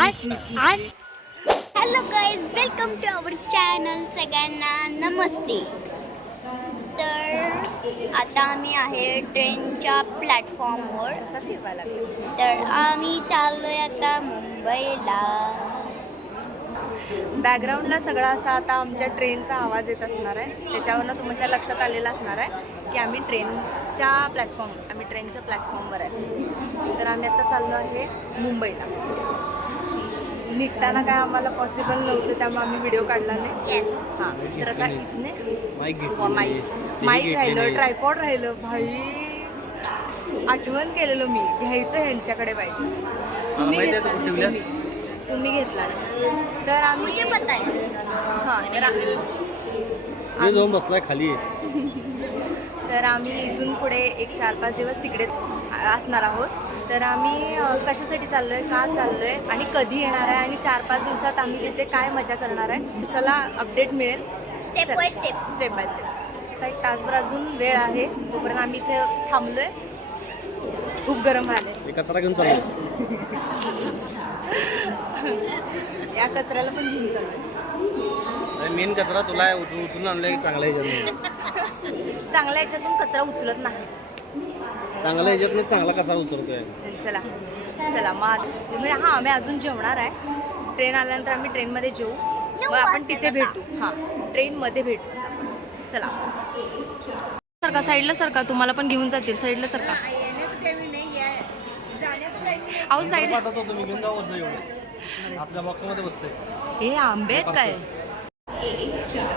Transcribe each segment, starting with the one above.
Hello guys, welcome to our channel. सगळ्यांना नमस्ते. तर आता आम्ही आहे ट्रेनच्या प्लॅटफॉर्मवर. तर आम्ही चाललोय आता मुंबईला. बॅकग्राऊंडला सगळा असा आता आमच्या ट्रेनचा आवाज येत असणार आहे. त्याच्यावरनं तुमच्या लक्षात आलेलं असणार आहे की आम्ही ट्रेनच्या प्लॅटफॉर्मवर आहे. तर आम्ही आता चाललो आहे मुंबईला. निघताना काय आम्हाला पॉसिबल नव्हतं, त्यामुळे आम्ही व्हिडिओ काढला नाही. येस. हां, तर आता इथने माईक राहिलं, ट्रायपॉड राहिलं. भाई आठवण केलेलं मी घ्यायचं ह्यांच्याकडे पाहिजे. तुम्ही घेतला नाही. तर आम्ही मुझे पता है. हां, तर मी जाऊन बसलाय खाली. तर आम्ही इथून पुढे एक 4-5 दिवस तिकडेच असणार आहोत. तर आम्ही कशासाठी चाललो आहे, का चाललो आहे आणि कधी येणार आहे आणि 4-5 दिवसात आम्ही तिथे काय मजा करणार आहे दिवसाला अपडेट मिळेल step by step. Step by step. आता 1 तासभर अजून वेळ आहे, तोपर्यंत आम्ही इथे थांबलो आहे. खूप गरम व्हायला. कचरा घेऊन चालू. या कचऱ्याला पण घेऊन चाललो. मेन कचरा तुला उचलून आणलाय चांगला ह्याच्यात. चांगल्या याच्यातून कचरा उचलत नाही. चांगला ह्याच्यात नाही, चांगला कचरा उचलतोय. चला मग हां, आम्ही अजून जेवणार आहे. ट्रेन आल्यानंतर आम्ही ट्रेनमध्ये जेवू, मग आपण तिथे भेटू. हां, ट्रेनमध्ये भेटू. चला सरका, साईडला सरका, तुम्हाला पण घेऊन जातील. साईडला सरका. अहो साईड पाठवतो, तुम्ही घेऊन जाऊ आपल्या बॉक्समध्ये बसते. हे आंबे आहेत काय?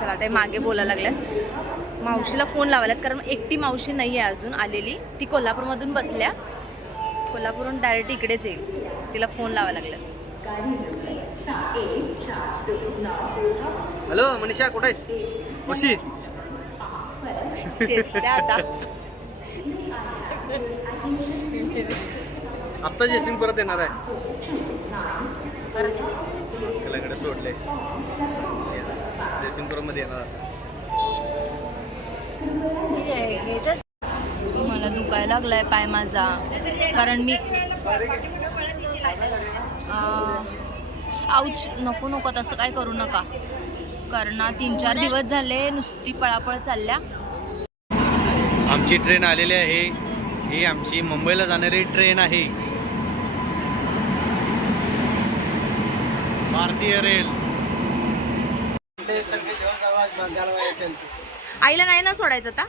चला ते मागे बोलायला लागल्यात. मावशीला फोन लावायलात, कारण एकटी मावशी नाही आहे अजून आलेली. ती कोल्हापूरमधून बसल्या. कोल्हापूरहून डायरेक्ट इकडेच येईल. तिला फोन लावायला लागला. हॅलो मनीषा, कुठे आहेस? कशी आता आत्ता जयसिंग परत येणार आहे. त्यालाकडे सोडले. जयसिंगपूरमध्ये येणार. मला दुखायला लागलाय पाय माझा, कारण मी आऊच. नको तसं काय करू नका, कारण 3-4 दिवस झाले नुसती पळापळ चालल्या. आमची ट्रेन आलेली आहे. ही आमची मुंबईला जाणारी ट्रेन आहे, भारतीय रेल. आईला नाही ना सोडायचं आता.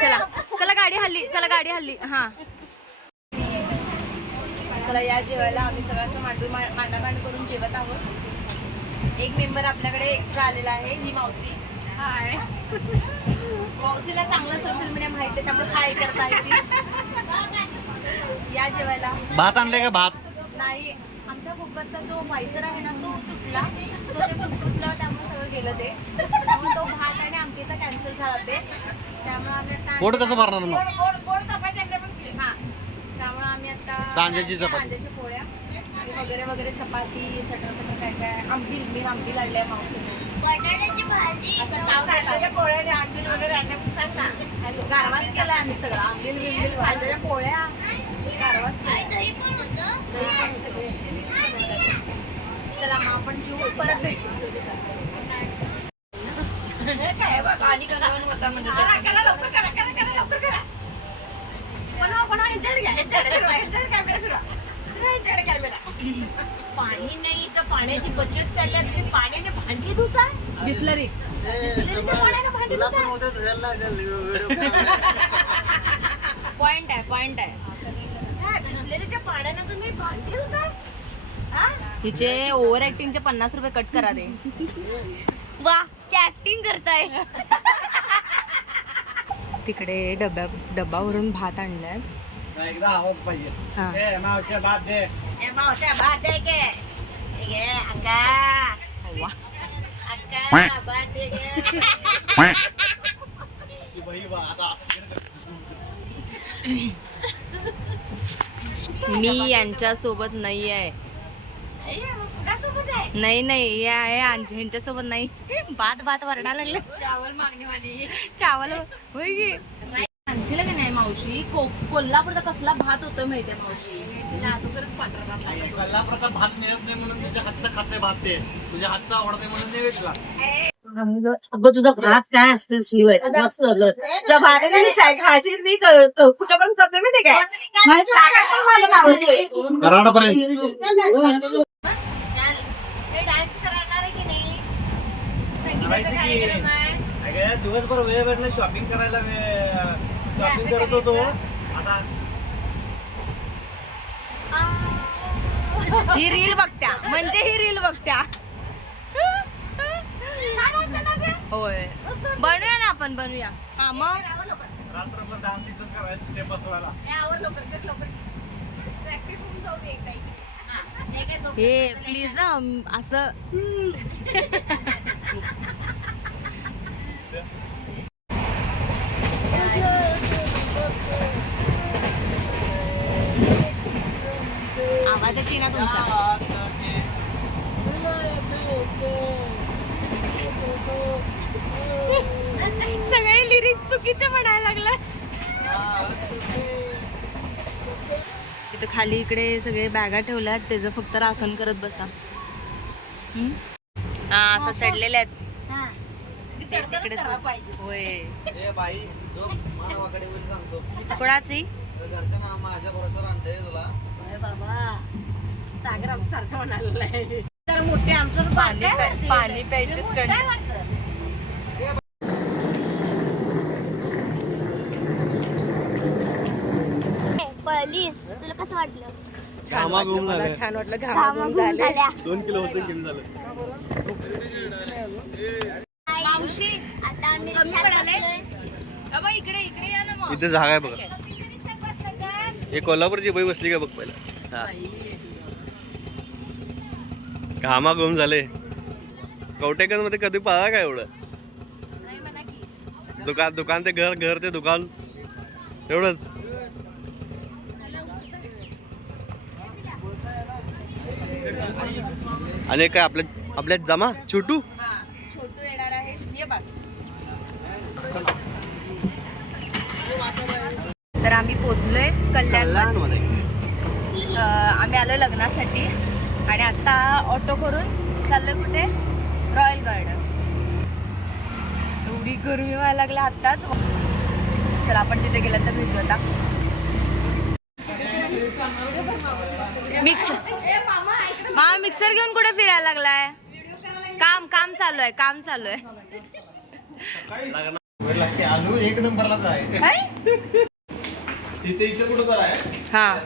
चला गाडी हल्ली. हां, चला या जेवायला. आम्ही सगळ्यांचं मांडामांड करून जेवत आहोत. एक मेंबर आपल्याकडे एक्स्ट्रा आलेला आहे, ही मावशी. हाय. मावशीला चांगलं सोशल मीडिया माहिती आहे, त्यामुळे हाय करता आहे ती. या जेवायला. भात आणले का? भात नाही, आमच्या कुकरचा जो वायसर आहे ना तो तुटला, सो ते फुसफुसलं, त्यामुळे सगळं गेलं ते. त्यामुळे तो भात आणि आमटीचा कॅन्सल झाला ते. त्यामुळे आम्ही आता पोट कसं भरणार मग? हां, त्यामुळे आम्ही आता सांज्याची चपाती, सांज्याची पोळ्या आणि वगैरे चपाती, सटरपटर काय आमटी लाडली आहे मावशीने. बटाट्याची भाजी. असं सांज्याच्या पोळ्या आणि आमटी वगैरे गारवाच केला आम्ही सगळं. आंबील सांज्याच्या पोळ्या गारवाच केला. दही पण होतं. चला मग आपण जेवू, परत भेटू. पाणी नाही तर पाण्याची बचत चालल्या. तुम्ही पाण्याने भांडी धुता. बिस्लरी. पॉइंट आहे. बिस्लरीच्या पाण्याने तुम्ही भांडी धुता. हिचे ओव्हर ऍक्टिंगचे 50 रुपये कट करा रे. वा, क्या ऍक्टिंग करताय. तिकडे डब्बावरून भात आणलाय. एकदा आवाज पाहिजे. हां, मावशी भात दे. मावशा भात आहे के अक्का. वा. अक्का भात दे गे. मी यांच्यासोबत नाही आहे. नाही हे आहे ह्यांच्यासोबत नाही. भात वरडा लागले. चावल होय की. सांगशील की नाही मावशी, कोल्हापूरचा कसला भात होतोय माहितीये मावशी. कोल्हापूरचा भात मिळत नाही म्हणून तुझ्या हातचा खाते भात ते तुझ्या हातचा आवडते म्हणून ते वेचला. अगं तुझा भात काय असते शिवाय मस्त तुझ्या भाताने खायची मी कुठं पण करते मी ते काय कराडापर्यंत डान्स करणार आहे की नाही? संगीताचा कार्यक्रम आहे. दिवसभर वेळ भेटला शॉपिंग करायला शॉपिंग करत होतो आता ही रील बघत्या म्हणजे ही रील बघत्या. होय बनवूया ना आपण बनवूया. हा मग रात्रभर डान्स इथंच करायचं स्टेप बसवायला. हे प्लीज असं आवाजच येईना तुमचा. सगळे लिरिक्स चुकीचे म्हणायला लागला. तिथं खाली इकडे सगळे बॅगा ठेवल्यात त्याचं फक्त राखण करत बसा. हा असं चढलेले आहेत तिकडेच. होय ए बाई जो मानवाकडे बोली सांगतो कोणाची घरचं ना माझ्या भरोश्यावर आणते तुला. बाबा सागर आमच्यासारखं म्हणायला तर मोठे आमचं पाणी प्यायचे स्टंट. पळलीस तुला कसं वाटलं? घामाघूम झालं. छान वाटलं घामाघूम झाल्या. 2 किलो वजन कमी झालं. मावशी आता आम्ही रिक्षात बसलोय. इकडे इकडे या ना मग. इथे जागा आहे बघा. हे कोल्हापूरची बाई बसली का बघ पहिला. घामाघूम झाले. कवटेकर मध्ये कधी पाहा का एवढं दुकान ते घर ते दुकान एवढंच. आणि काय आपल्यात जमा छोटू छोटू येणार आहे. ये बघ. तर आम्ही पोचलोय कल्याण. आम्ही आलो लग्नासाठी आणि आता ऑटो करून चाललोय कुठे? Royal garden. एवढी गरमी व्हायला लागल्या आत्ताच. चला आपण तिथे गेल्यानंतर भेटू. आता मिक्सर घेऊन कुठे फिरायला लागलाय? काम चालू आहे. आलू 1 नंबरलाच आहे. तिथे इथे कुठं बरं आहे. हा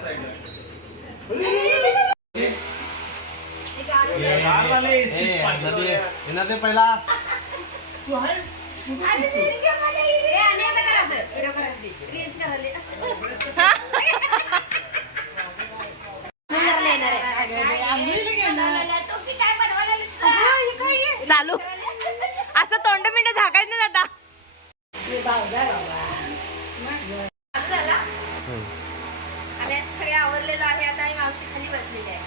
ते पहिला चालू असं तोंड मिंड झाकायचं नाही आता. आम्ही असं सगळे आवरलेलो आहे. आता आम्ही मावशी खाली बसलेली आहे.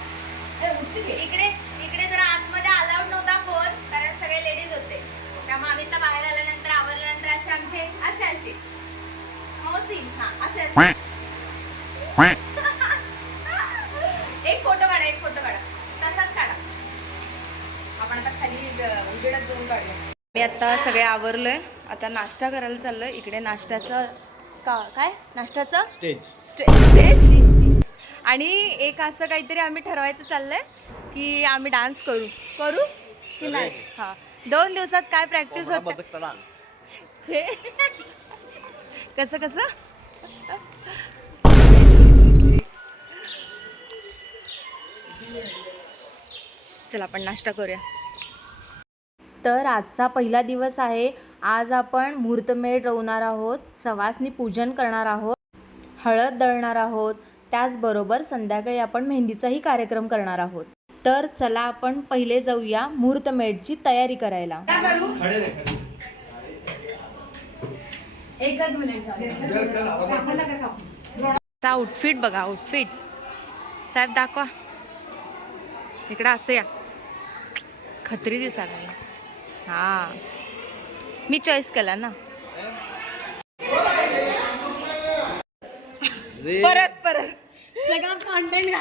इकडे जरा आतमध्ये अलाउड नव्हता फोन कारण सगळे लेडीज होते. त्यामुळे आम्ही तर बाहेर आल्यानंतर आवरल्यानंतर असे आमचे असे मौसी हा असे एक फोटो काढा तसाच काढा. आपण आता खाली उजेडात जाऊन काढूया. मी आता सगळे आवरलोय. आता नाश्ता करायला चाललोय. इकडे नाश्त्याचं नाश्त्याचं स्टेज आणि एक असं काहीतरी आम्ही ठरवायचं चाललंय की आम्ही डान्स करू की नाही. हा 2 दिवसात काय प्रॅक्टिस होत ते कसं चला आपण नाश्ता करूया. तर आजचा पहिला दिवस आहे. आज आपण मुहूर्तमेढ रोवणार आहोत, सवासनी पूजन करणार आहोत, हळद दळणार आहोत, त्याचबरोबर संध्याकाळी आपण मेहंदीचाही कार्यक्रम करणार आहोत. तर चला आपण पहिले जाऊया मुहूर्तमेढची तयारी करायला. आउटफिट बघा. आउटफिट साहेब दाखवा. इकडं असं या खत्री दिसायला. हा मी चॉईस केला ना. परत सगळं कॉन्टेंट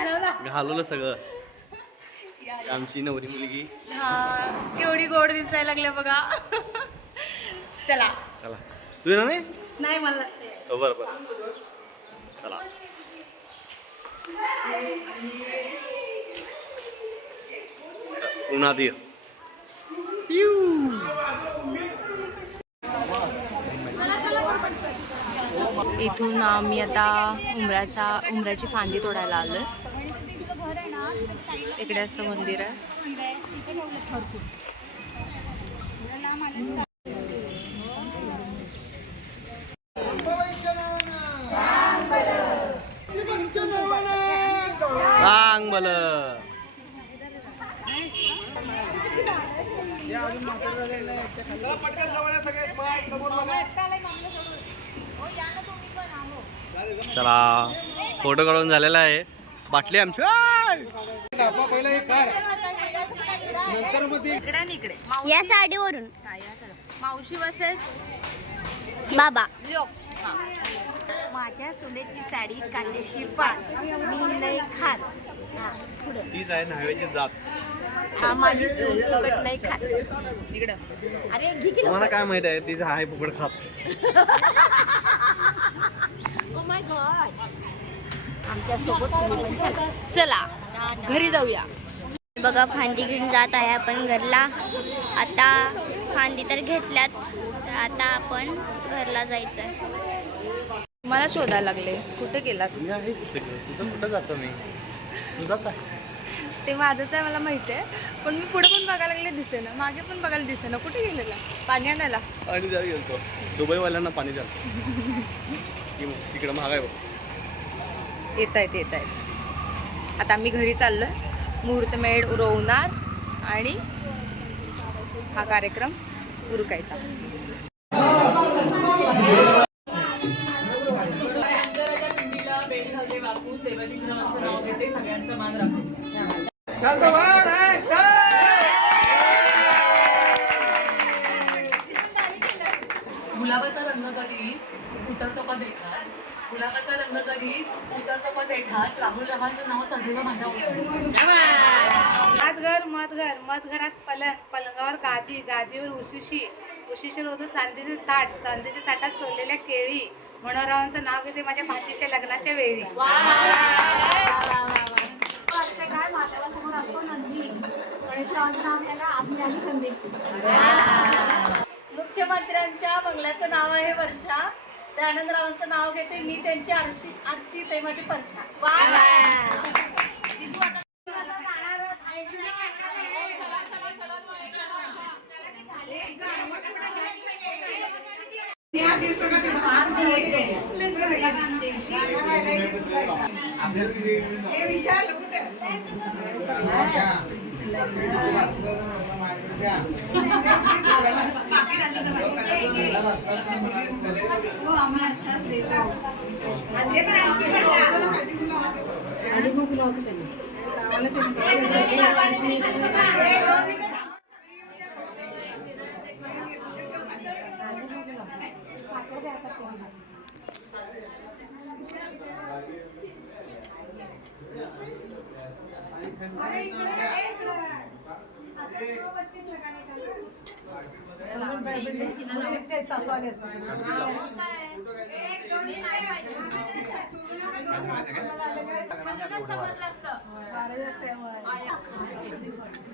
घालवलं सगळं आमची नवरी मुलगी. हा केवढी गोड दिसायला लागल्या बघा. चला चला तू येणार नाही? नाही मला नसते. हो बरं बरं चला. उन्हात ये. इथून आम्ही आता उमऱ्याची फांदी तोडायला आलोय. इकडे असं मंदिर आहे. सांग मला. चला फोटो काढून झालेला आहे. बाटली आमची इकडे आणि इकडे या साडीवरून मावशी वर्सेस बाबा. माझ्या सोन्याची साडी कांद्याची पात मी नाही खात. तीच आहे न्हाव्याची जात. हा माझी सून फुकट नाही खात. इकडं अरे घे की. तुम्हाला काय माहित आहे तिचं आहे फुकट खात. आमच्या सोबत चला घरी जाऊया. बघा फांदी घेऊन जात आहे आपण घरला. आता फांदी तर घेतल्यात, तर आता आपण घरला जायचं. मला शोधायला लागले कुठे गेलात. मी आहेच इथे. तुझं कुठं जातो मी? तुझाच आहे. ते माझंच आहे मला माहिती आहे, पण मी पुढे पण बघायला लागले दिसे ना, मागे पण बघायला दिसे ना. कुठे गेलेला पाणी आणायला? आणि जरा गेलतो दुबईवाल्यांना पाणी द्या. तिकडं महाग आहे बघ. येत आहेत. आता आम्ही घरी चाललोय. मुहूर्तमेढ उरवणार आणि हा कार्यक्रम उरकायचा. गुलाबाचा रंग कधी उतरतो का देठात, गुलाबाचा रंग कधी उतरतो का देठात, राहुल रावांचं नाव सदैव माझ्या मधघरात पलंगावर गादी, गादीवर उशिशीर होतो चांदीचे ताट, चांदीच्या ताटात सोललेल्या केळी, मनोहररावांचं नाव घेते माझ्या भाचीच्या लग्नाच्या वेळी. मुख्यमंत्र्यांच्या बंगल्याचं नाव आहे वर्षा. दयानंदरावांचं नाव घेते मी, त्यांची आरची ते माझी परशा.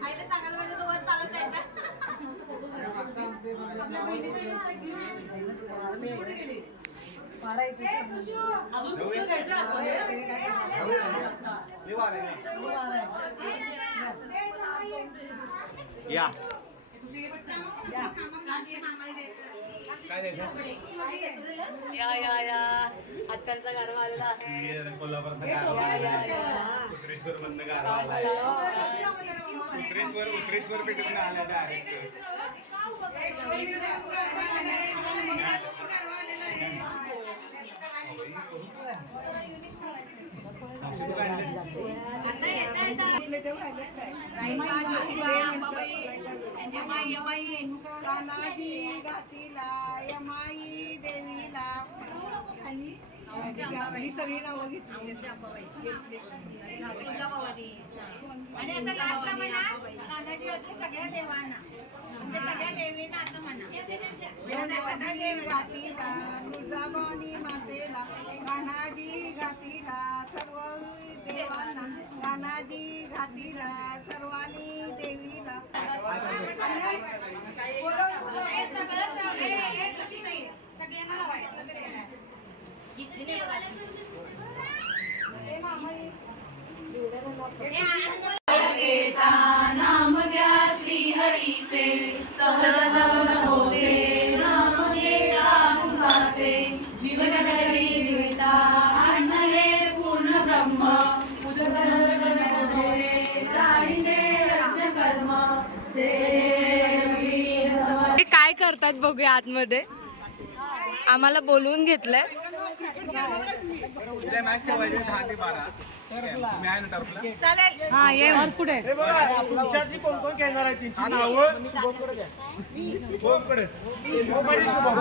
आईला सांगायला म्हणजे तो चालत जायचा. या या आत्यांचा गारवा आलेला आहे. उत्रेश्वर पेठून आला डायरेक्ट. आणि आता लास्टला म्हणा तानाजी होते सगळ्या देवांना म्हणजे सगळ्या देवींना आता म्हणा तुळजाभवानी मातेला कान्हाजी घातीला सर्व देवांना कान्हाजी घातीला सर्वांनी देवीला ते काय करतात बघूया आतमध्ये. आम्हाला बोलवून घेतलंय. उद्या मॅच ठेवायची 10 ते 12. तुम्ही आहे ना टर्फला? हा ये पुढे. तुमच्यातली कोण कोण खेळणार आहे तीनची नावं? शुभमकडे. शुभमकडे शुभम.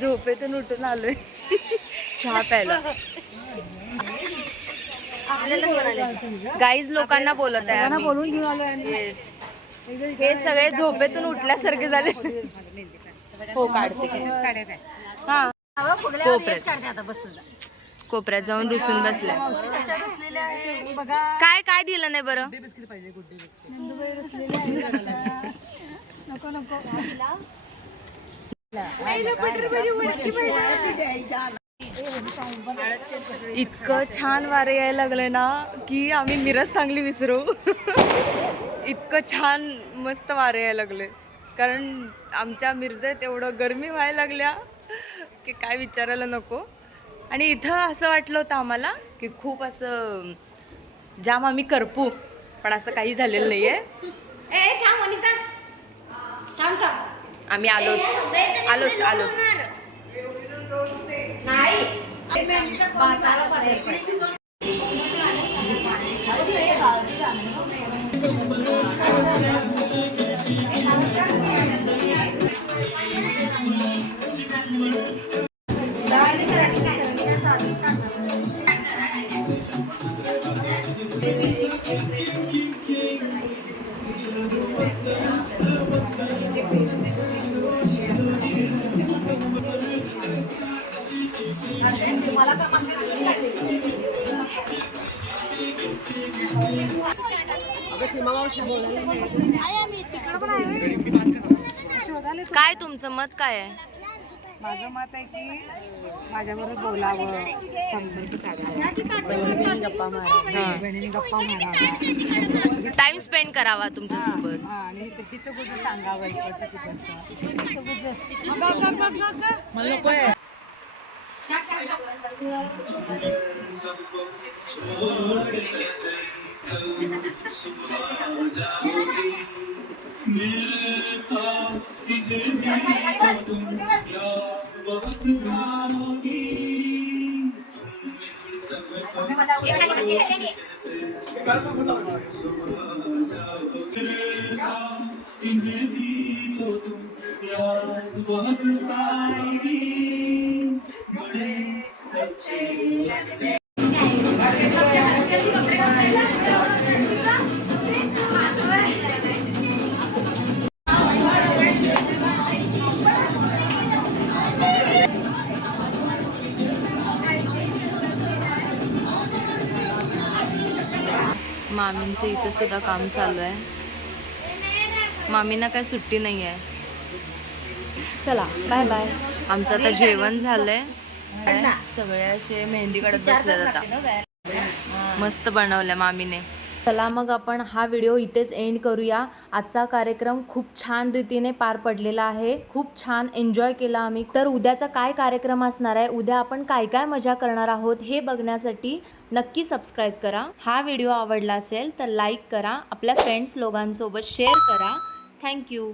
झोपेतून उठून आलोय चहा प्यायला. गाईज लोकांना बोलत आहे आम्ही. Yes. हे सगळे झोपेतून उठल्यासारखे झाले. हो काढते. हा कोपऱ्यात जाऊन रुसून बसल्या. काय काय दिलं नाही बरं. इतकं छान वारे यायला लागले ना की आम्ही मिरज सांगली विसरू. इतकं छान मस्त वारे यायला लागले. कारण आमच्या मिरजेत एवढं गरमी व्हायला लागल्या की काय विचारायला नको. आणि इथं असं वाटलं होतं आम्हाला की खूप असं जाम आम्ही करपू, पण असं काही झालेलं नाहीये. आम्ही आलोच. काय तुमचं मत काय आहे? माझं मत आहे की माझ्याबरोबर बोलावं, संपर्क साधावा, बहिणीने गप्पा मारावा, टाइम स्पेंड करावा तुमच्यासोबत. आणि तिथं कुठं सांगावं इकडचं तिकडचं. मामींचं इथं सुद्धा काम चालू आहे. मामींना काय सुट्टी नाही आहे. चला बाय बाय. आमचं आता जेवण झालंय. सगळे असे मेहंदी काढत बसले आता. मस्त बनवल्या मामीने. चला मग आपण हा व्हिडिओ इथेच एंड करूया. आजचा कार्यक्रम खूप छान रीतीने पार पडलेला आहे. खूप छान एन्जॉय केला आम्ही. तर उद्याचा काय कार्यक्रम असणार आहे, उद्या आपण काय काय मजा करणार आहोत हे बघण्यासाठी नक्की सबस्क्राईब करा. हा व्हिडिओ आवडला असेल तर लाईक करा, आपल्या फ्रेंड्स लोकांसोबत शेअर करा. थँक्यू.